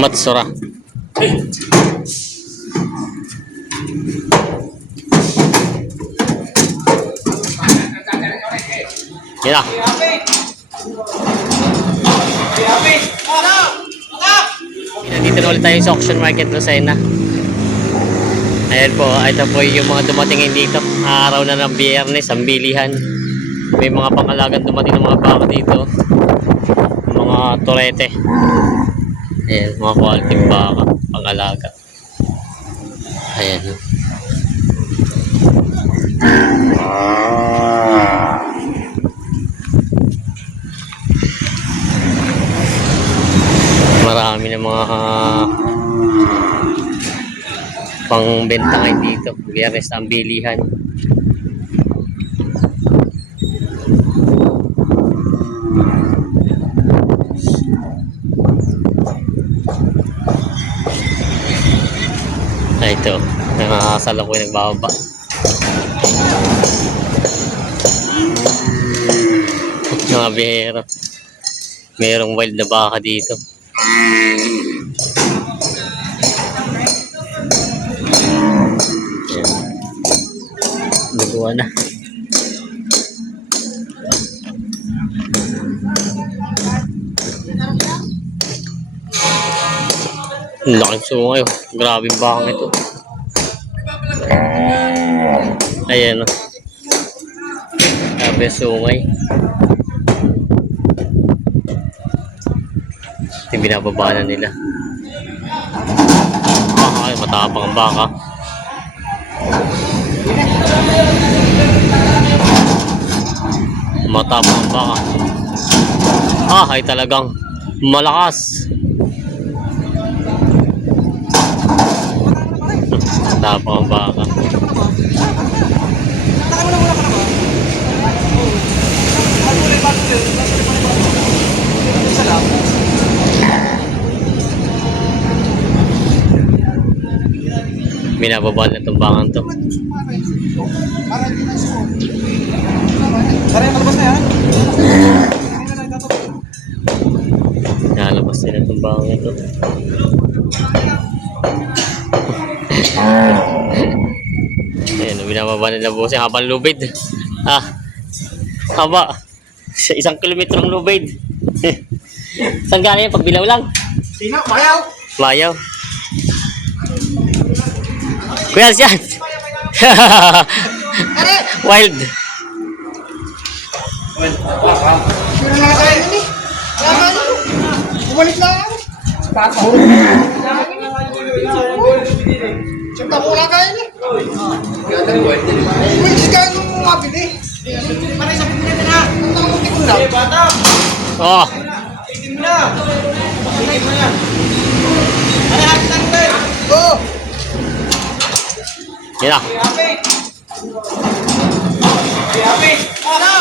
Matsura. Yan na. Nandito na ulit tayo sa auction market Lucena. Ayan po, ito po yung mga dumating dito. Araw na ng Biyernes, ang bilihan. May mga pangalagan dumating ng mga baka dito. Mga turete. Ayan, mga quality baka, pangalaga. Ayan. Marami na mga pangbenta ngayon dito. Biyernes ang bilihan. Ito, nakakasala ko yung nagbababa. Mga bihero. Mayroong wild na baka dito. Nagawa na. Ang laking sungay. Grabe yung bakang ito. Ayan o. Grabe yung sungay. Ito yung binababa na nila. Ay, matapang ang baka. Matapang ang baka. Ay talagang malakas. Matapang ang baka. Binababa na itong bakang to. Nalabas din itong bakang ito. Ayan, binababa nila po siya habang lubid. Haba. 1 kilometro ang lubid. Saan galing yan? Pagbilaw lang? Sino? Mayaw! Mayaw. Kuya siyan. Wild. Sino na kayo yun eh? Kaya ano? Bumalik lang ako. Siyempre ako lang kayo eh. Uy, sigahan mo mabili. Pare sa pinili na. Ang tanong ko lang. Bata! Oh. Tigin mo na. Tigin mo na. Ano happy lang tayo? Oo. Yan na. Happy! Ano?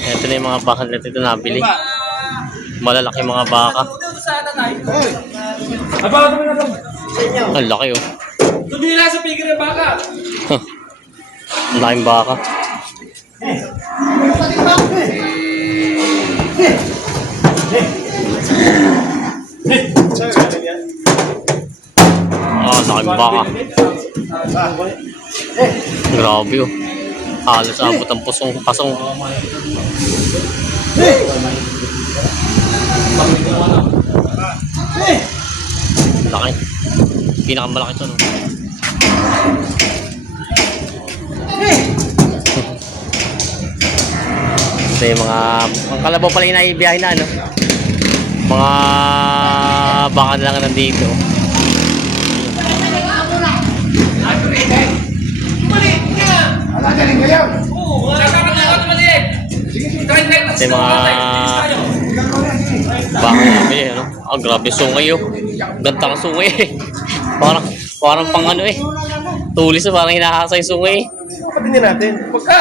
Ito na yung mga baka na ito nabili. Malalaki mga baka. Ang laki oh. Tumila sa pigil ng baka. Ang laking baka. Laking baka. Grabe oh. Halos abot ang pasong. Laki. Pinakamalaki ito no. Ito yung mga ang kalabaw pala yung naibiyahe na ano. Mga baka na lang nandito. Ito yung mga baka namin ano. Grabe sungay oh. Gantang sungay eh. Parang pang ano eh. Tulis na parang hinahasa yung sungay eh. Patingin natin. Pagka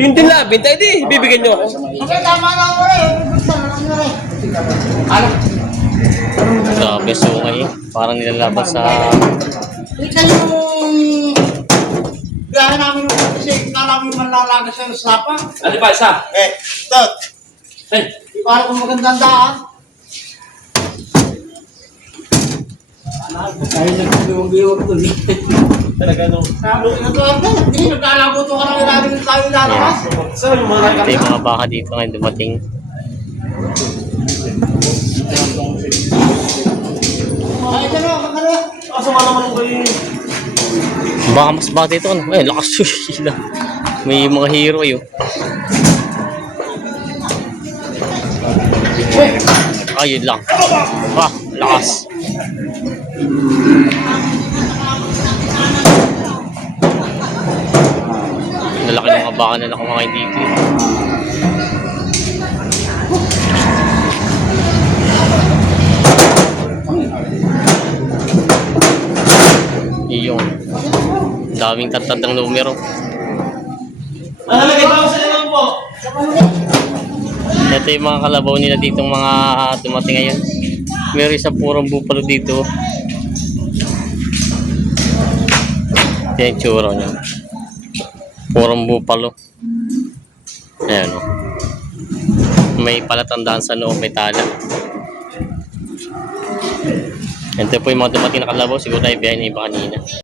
yung din labin, tayo di, bibigyan nyo ako. Okay, tama na ako eh. Grabe sungay eh. Parang nilalaban sa... Ito yung... Kaya namin yung kasi namin manlalaga sa sapa. Ano ba isa? Stout. Ay, Para kung magandang daan. Dahil nagbiwag-biwag to. talaga no. Sabi ko, hindi, nagkalabuto ka ng ilalim tayo lalabas. Saan yung mga Ito nakakita? yung mga baka dito ngayon dumating. Ay, ito na, magkano. Kasama naman ko kayo. Baka mas baka dito. Ano? Ay, lakas sila. May mga hero yun. Ayun lang. Ah, lakas. Lalaki ng mga baka na nakumakain dito. Iyon. Daming tatad ng numero. Nalagay daw sa inyo po. Ito yung mga kalabaw nila ditong mga dumating ngayon. Meron isang purong bupalo dito. Yan yung tsura niya. Purong bupalo. Ayan o. May palatandaan sa loob, may tala. Ito po yung mga dumating na kalabaw. Siguro tayo biyahe na iba kanina.